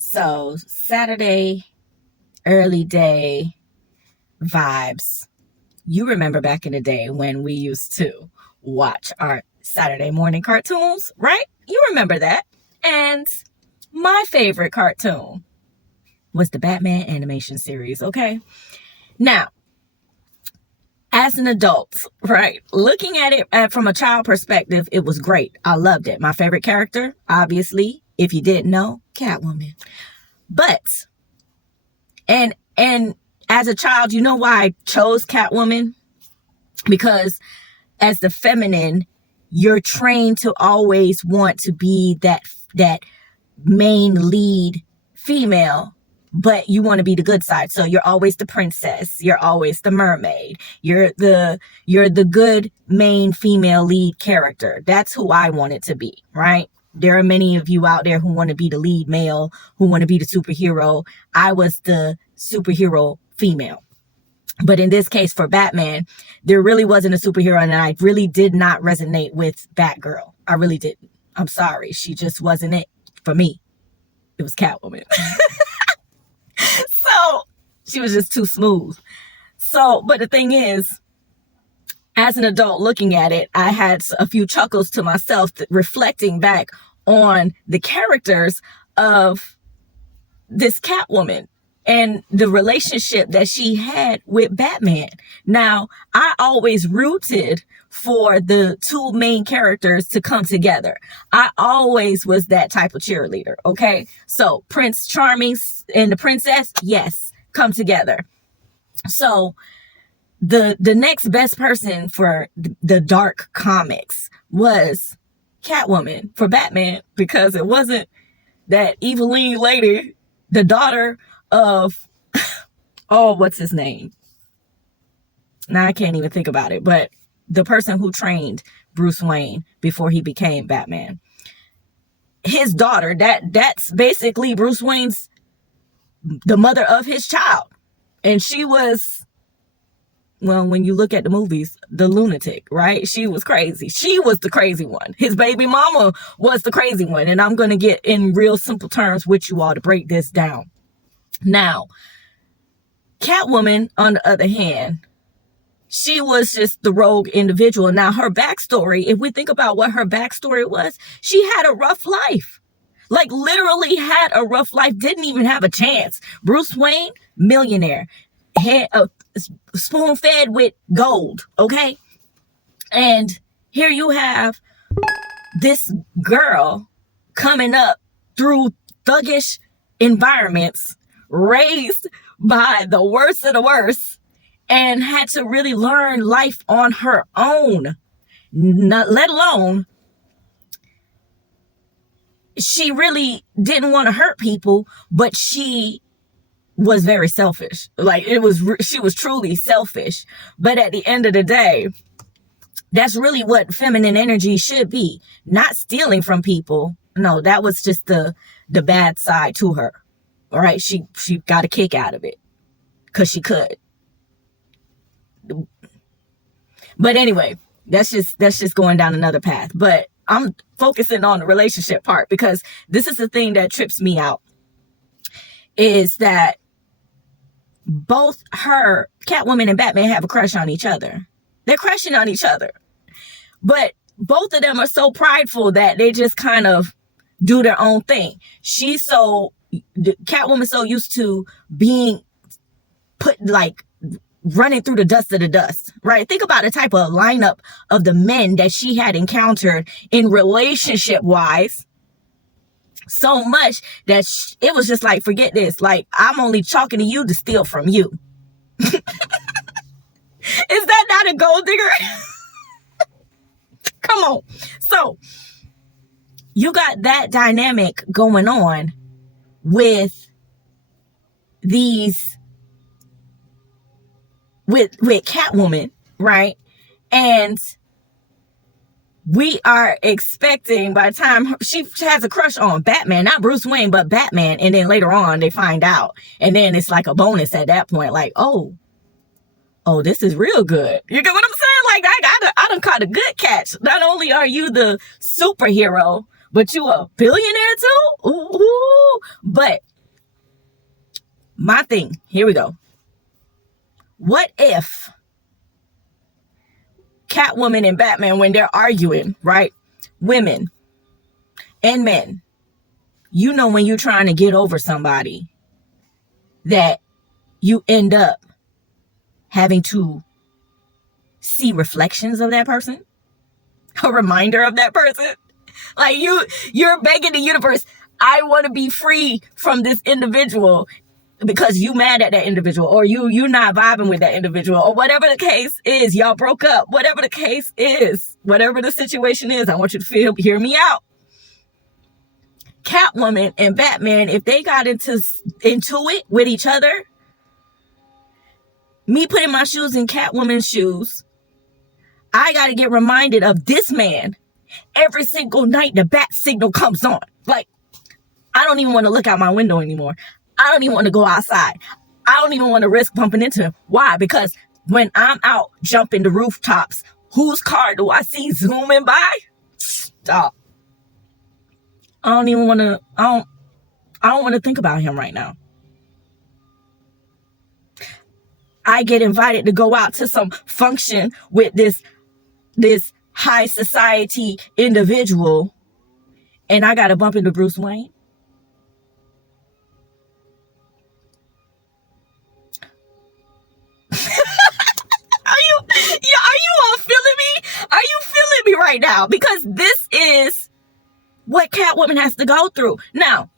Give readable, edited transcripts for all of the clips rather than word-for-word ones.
So, Saturday, early day vibes. You remember back in the day when we used to watch our Saturday morning cartoons, right? You remember that. And my favorite cartoon was the Batman animation series, okay? Now, as an adult, right, looking at it from a child perspective, it was great. I loved it. My favorite character, obviously, if you didn't know, Catwoman. But and as a child, you know why I chose Catwoman? Because as the feminine, you're trained to always want to be that main lead female, but you want to be the good side. So you're always the princess, you're always the mermaid, you're the good main female lead character. That's who I want it to be, right? There are many of you out there who want to be the lead male, who want to be the superhero. I was the superhero female. But in this case, for Batman, there really wasn't a superhero, and I really did not resonate with Batgirl. I really didn't. I'm sorry. She just wasn't it for me. It was Catwoman. So she was just too smooth. So, but the thing is, as an adult looking at it, I had a few chuckles to myself reflecting back on the characters of this Catwoman and the relationship that she had with Batman. Now, I always rooted for the two main characters to come together. I always was that type of cheerleader, okay? So, Prince Charming and the princess, yes, come together. So, the next best person for the dark comics was Catwoman for Batman, because it wasn't that Eveline lady, the daughter of, oh, what's his name? Now I can't even think about it, but the person who trained Bruce Wayne before he became Batman. His daughter, that's basically Bruce Wayne's, the mother of his child. And she was, well, when you look at the movies, the lunatic, right? She was crazy. She was the crazy one. His baby mama was the crazy one. And I'm going to get in real simple terms with you all to break this down. Now, Catwoman, on the other hand, she was just the rogue individual. Now, her backstory, if we think about what her backstory was, she had a rough life. Like, literally had a rough life. Didn't even have a chance. Bruce Wayne, millionaire. Had a spoon fed with gold, okay? And here you have this girl coming up through thuggish environments, raised by the worst of the worst, and had to really learn life on her own. Not, let alone, she really didn't want to hurt people, but she was very selfish. Like, she was truly selfish. But at the end of the day, that's really what feminine energy should be. Not stealing from people. No, that was just the bad side to her. All right, she got a kick out of it because she could. But anyway, that's just going down another path. But I'm focusing on the relationship part, because this is the thing that trips me out, is that both her, Catwoman, and Batman have a crush on each other. They're crushing on each other. But both of them are so prideful that they just kind of do their own thing. Catwoman's so used to being put, like, running through the dust of the dust, right? Think about the type of lineup of the men that she had encountered in relationship wise. So much that it was just like, forget this. Like, I'm only talking to you to steal from you. Is that not a gold digger? Come on. So you got that dynamic going on with Catwoman, right? And we are expecting, by the time she has a crush on Batman, not Bruce Wayne, but Batman. And then later on they find out. And then it's like a bonus at that point. Like, oh, this is real good. You get what I'm saying? Like, I done caught a good catch. Not only are you the superhero, but you a billionaire too? Ooh. But my thing, here we go. What if Catwoman and Batman, when they're arguing, right? Women and men, you know, when you're trying to get over somebody, that you end up having to see reflections of that person, a reminder of that person. Like you're begging the universe, I want to be free from this individual because you mad at that individual, or you're not vibing with that individual, or whatever the case is. Y'all broke up, whatever the case is, whatever the situation is. I want you to hear me out. Catwoman and Batman, if they got into it with each other, me putting my shoes in Catwoman's shoes, I got to get reminded of this man every single night the bat signal comes on. Like, I don't even want to look out my window anymore. I don't even want to go outside. I don't even want to risk bumping into him. Why? Because when I'm out jumping the rooftops, whose car do I see zooming by? Stop. I don't want to think about him right now. I get invited to go out to some function with this high society individual, and I got to bump into Bruce Wayne. Are you all feeling me? Are you feeling me right now? Because this is what Catwoman has to go through. Now,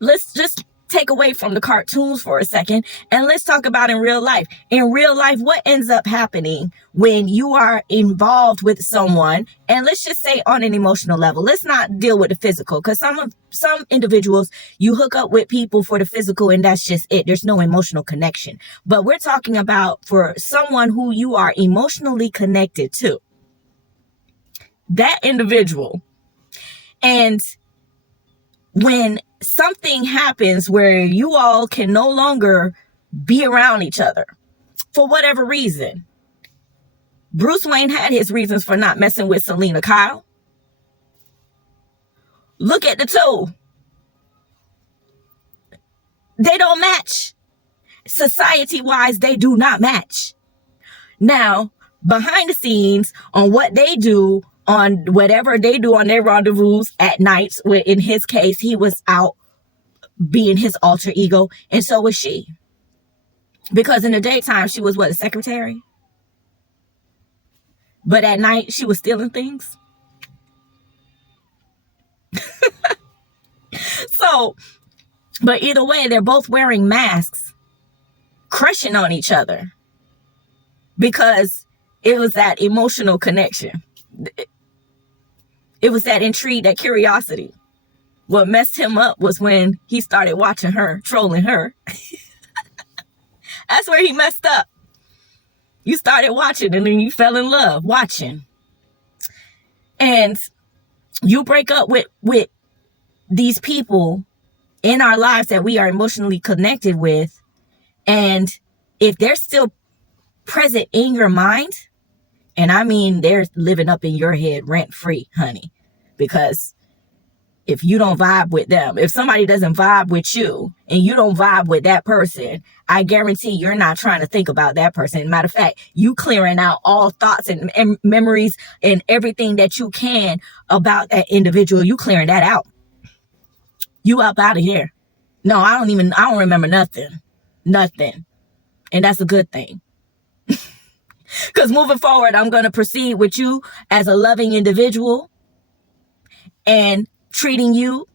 let's just take away from the cartoons for a second and let's talk about in real life. In real life, what ends up happening when you are involved with someone, and let's just say on an emotional level. Let's not deal with the physical, because some individuals, you hook up with people for the physical and that's just it. There's no emotional connection. But we're talking about for someone who you are emotionally connected to, that individual. And when something happens where you all can no longer be around each other for whatever reason. Bruce Wayne had his reasons for not messing with Selina Kyle. Look at the two. They don't match. Society-wise, they do not match. Now, behind the scenes on what they do, on whatever they do on their rendezvous at nights, where in his case, he was out being his alter ego, and so was she. Because in the daytime, she was what, a secretary? But at night, she was stealing things. So, but either way, they're both wearing masks, crushing on each other, because it was that emotional connection. It was that intrigue, that curiosity. What messed him up was when he started watching her, trolling her. That's where he messed up. You started watching and then you fell in love watching. And you break up with these people in our lives that we are emotionally connected with. And if they're still present in your mind, and I mean they're living up in your head rent-free, honey, because if you don't vibe with them, if somebody doesn't vibe with you and you don't vibe with that person, I guarantee you're not trying to think about that person. Matter of fact, you clearing out all thoughts and memories and everything that you can about that individual. You clearing that out. You up out of here. No, I don't remember nothing. Nothing. And that's a good thing. Because moving forward, I'm going to proceed with you as a loving individual and treating you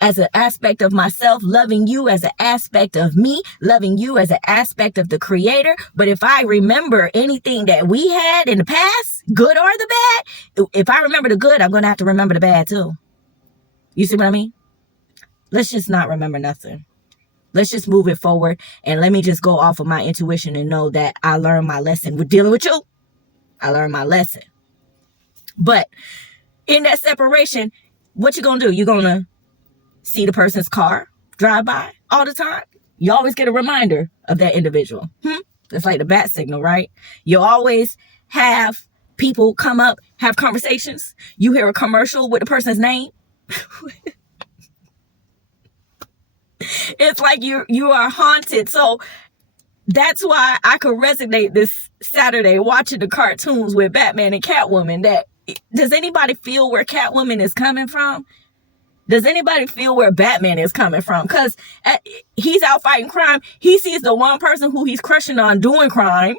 as an aspect of myself, loving you as an aspect of me, loving you as an aspect of the creator. But if I remember anything that we had in the past, good or the bad, if I remember the good, I'm going to have to remember the bad too. You see what I mean? Let's just not remember nothing. Let's just move it forward. And let me just go off of my intuition and know that I learned my lesson with dealing with you. I learned my lesson. But in that separation, what you gonna do? You gonna see the person's car drive by all the time? You always get a reminder of that individual. It's like the bat signal, right? You always have People come up, have conversations. You hear a commercial with the person's name. It's like you are haunted. So that's why I could resonate this Saturday watching the cartoons with Batman and Catwoman. That, does anybody feel where Catwoman is coming from? Does anybody feel where Batman is coming from? Because he's out fighting crime. He sees the one person who he's crushing on doing crime.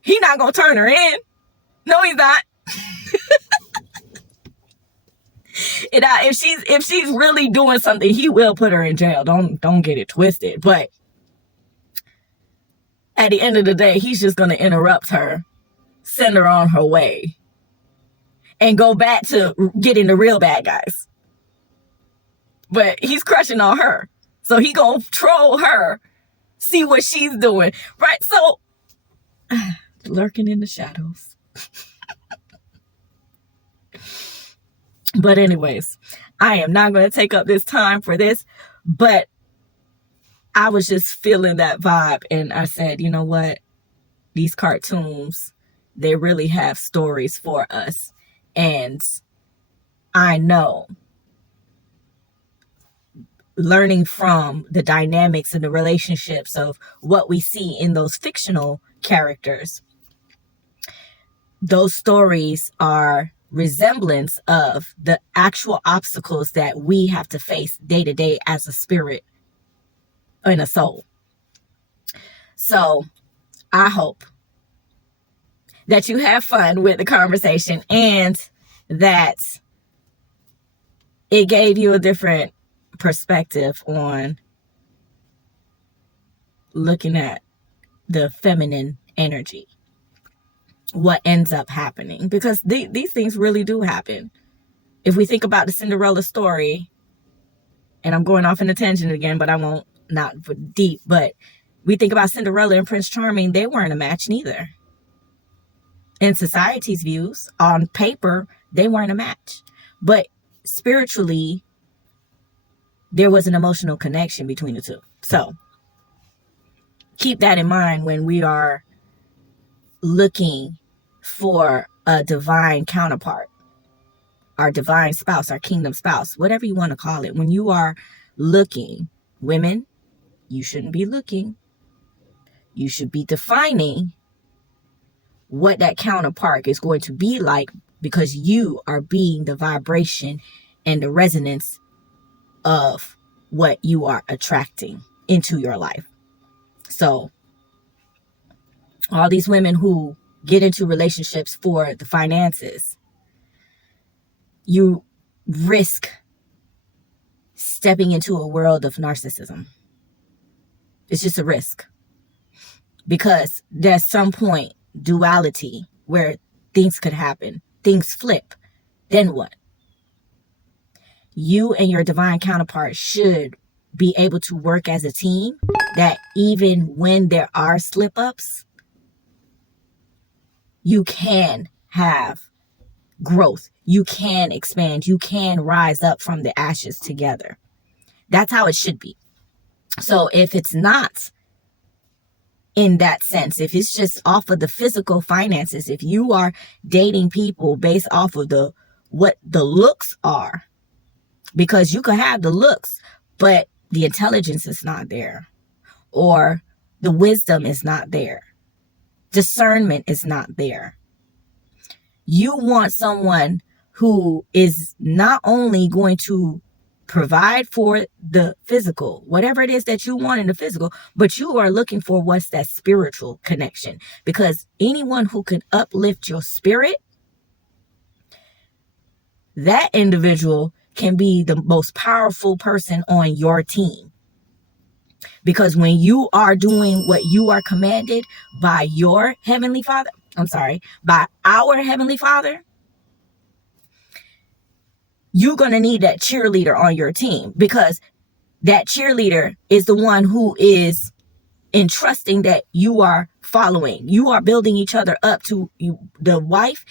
He's not going to turn her in. No, he's not. If she's really doing something, he will put her in jail. Don't get it twisted. But at the end of the day, he's just going to interrupt her, send her on her way, and go back to getting the real bad guys. But he's crushing on her. So he gonna troll her, see what she's doing. Right? So, lurking in the shadows. But anyways, I am not going to take up this time for this. But I was just feeling that vibe. And I said, you know what? These cartoons, they really have stories for us. And I know, learning from the dynamics and the relationships of what we see in those fictional characters, those stories are resemblance of the actual obstacles that we have to face day to day as a spirit and a soul. So I hope that you have fun with the conversation and that it gave you a different perspective on looking at the feminine energy, what ends up happening, because these things really do happen. If we think about the Cinderella story, and I'm going off in a tangent again, but I won't, not deep, but we think about Cinderella and Prince Charming, they weren't a match neither. In society's views, on paper, they weren't a match. But spiritually, there was an emotional connection between the two. So keep that in mind when we are looking for a divine counterpart, our divine spouse, our kingdom spouse, whatever you want to call it. When you are looking, women, you shouldn't be looking. You should be defining what that counterpart is going to be like, because you are being the vibration and the resonance of what you are attracting into your life. So all these women who get into relationships for the finances, you risk stepping into a world of narcissism. It's just a risk, because there's some point duality where things could happen, things flip. Then what? You and your divine counterpart should be able to work as a team, that even when there are slip-ups, you can have growth. You can expand. You can rise up from the ashes together. That's how it should be. So if it's not in that sense, if it's just off of the physical finances, if you are dating people based off of what the looks are, because you could have the looks, but the intelligence is not there, or the wisdom is not there, discernment is not there. You want someone who is not only going to provide for the physical, whatever it is that you want in the physical, but you are looking for what's that spiritual connection, because anyone who can uplift your spirit, that individual can be the most powerful person on your team. Because when you are doing what you are commanded by your Heavenly Father, by our Heavenly Father, you're going to need that cheerleader on your team, because that cheerleader is the one who is entrusting that you are following. You are building each other up to you. The wife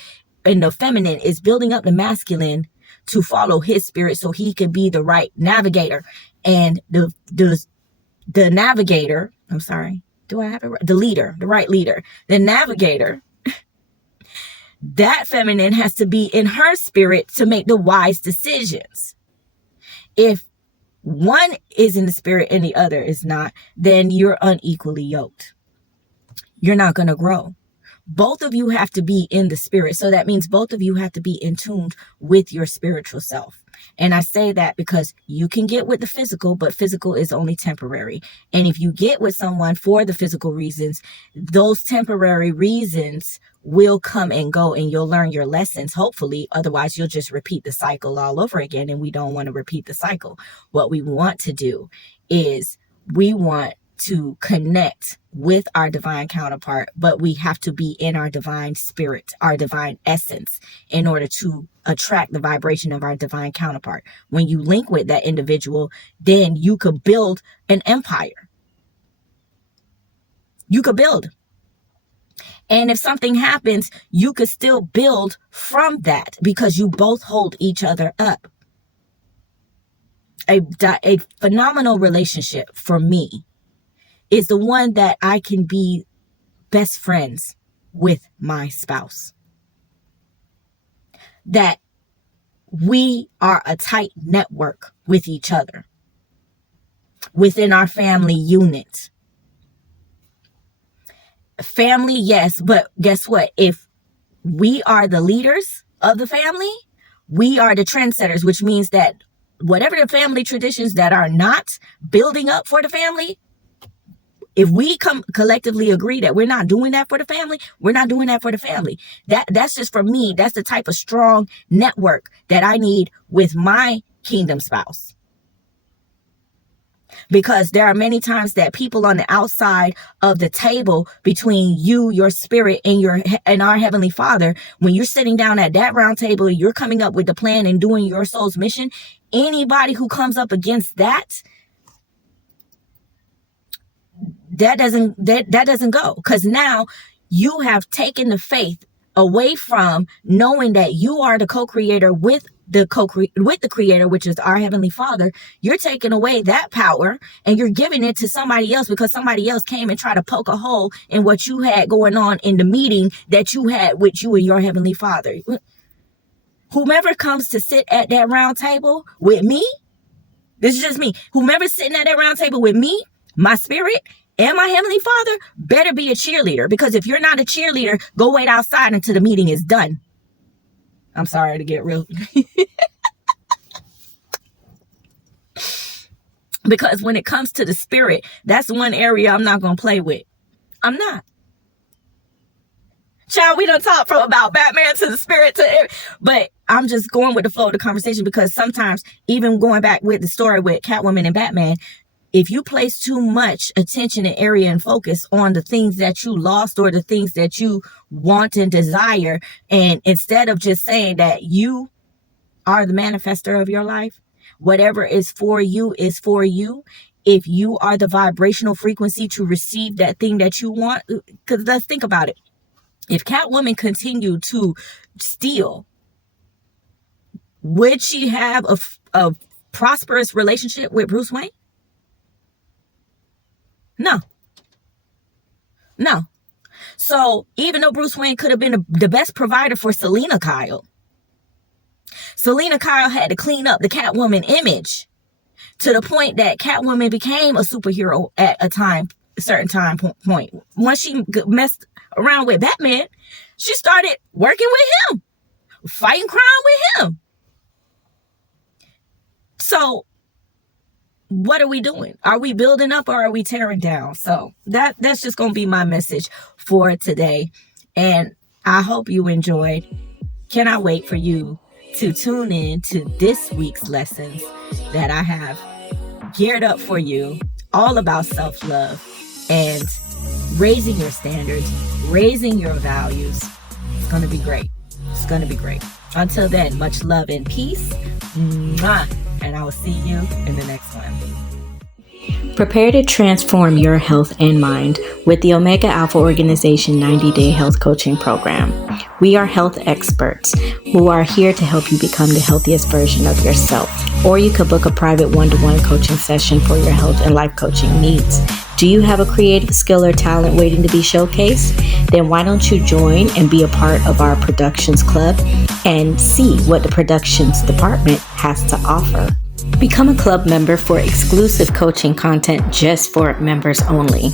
and the feminine is building up the masculine to follow his spirit, so he can be the right navigator. And the navigator, the leader, the right leader, the navigator that feminine has to be in her spirit to make the wise decisions. If one is in the spirit and the other is not, then you're unequally yoked. You're not going to grow. Both of you have to be in the spirit. So that means both of you have to be in tune with your spiritual self. And I say that because you can get with the physical, but physical is only temporary. And if you get with someone for the physical reasons, those temporary reasons will come and go, and you'll learn your lessons, hopefully. Otherwise, you'll just repeat the cycle all over again. And we don't want to repeat the cycle. What we want to do is we want to connect with our divine counterpart, but we have to be in our divine spirit, our divine essence, in order to attract the vibration of our divine counterpart. When you link with that individual, then you could build an empire. You could build. And if something happens, you could still build from that because you both hold each other up. A phenomenal relationship for me is the one that I can be best friends with my spouse. That we are a tight network with each other within our family unit. Family, yes, but guess what? If we are the leaders of the family, we are the trendsetters, which means that whatever the family traditions that are not building up for the family, if we collectively agree that we're not doing that for the family, we're not doing that for the family. That's just for me. That's the type of strong network that I need with my kingdom spouse. Because there are many times that people on the outside of the table between you, your spirit, and our Heavenly Father, when you're sitting down at that round table, you're coming up with the plan and doing your soul's mission. Anybody who comes up against that doesn't go, because now you have taken the faith away from knowing that you are the co-creator with the creator, which is our Heavenly Father. You're taking away that power and you're giving it to somebody else because somebody else came and tried to poke a hole in what you had going on in the meeting that you had with you and your Heavenly Father. Whomever comes to sit at that round table with me, this is just me, whomever's sitting at that round table with me, my spirit, and my Heavenly Father, better be a cheerleader. Because if you're not a cheerleader, go wait outside until the meeting is done. I'm sorry to get real. Because when it comes to the spirit, that's one area I'm not going to play with. I'm not. Child, we done talked from about Batman to the spirit but I'm just going with the flow of the conversation, because sometimes, even going back with the story with Catwoman and Batman, if you place too much attention and area and focus on the things that you lost or the things that you want and desire, and instead of just saying that you are the manifester of your life, whatever is for you is for you. If you are the vibrational frequency to receive that thing that you want, because let's think about it. If Catwoman continued to steal, would she have a prosperous relationship with Bruce Wayne? No. So even though Bruce Wayne could have been the best provider for Selina Kyle had to clean up the Catwoman image to the point that Catwoman became a superhero at a certain time point. Once she messed around with Batman, she started working with him, fighting crime with him. So what are we doing? Are we building up or are we tearing down? So that's just going to be my message for today. And I hope you enjoyed. Cannot wait for you to tune in to this week's lessons that I have geared up for you, all about self-love and raising your standards, raising your values. It's going to be great. It's going to be great. Until then, much love and peace. Mwah. And I will see you in the next one. Prepare to transform your health and mind with the Omega Alpha Organization 90-Day Health Coaching Program. We are health experts who are here to help you become the healthiest version of yourself. Or you could book a private one-to-one coaching session for your health and life coaching needs. Do you have a creative skill or talent waiting to be showcased? Then why don't you join and be a part of our productions club and see what the productions department has to offer? Become a club member for exclusive coaching content just for members only.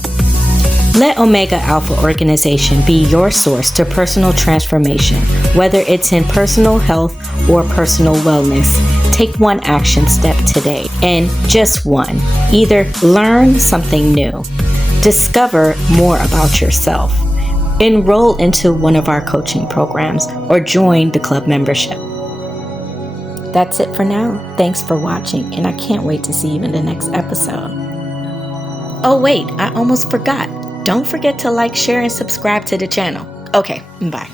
Let Omega Alpha Organization be your source to personal transformation, whether it's in personal health or personal wellness. Take one action step today, and just one. Either learn something new, discover more about yourself, enroll into one of our coaching programs, or join the club membership. That's it for now. Thanks for watching, and I can't wait to see you in the next episode. Oh wait, I almost forgot. Don't forget to like, share, and subscribe to the channel. Okay, bye.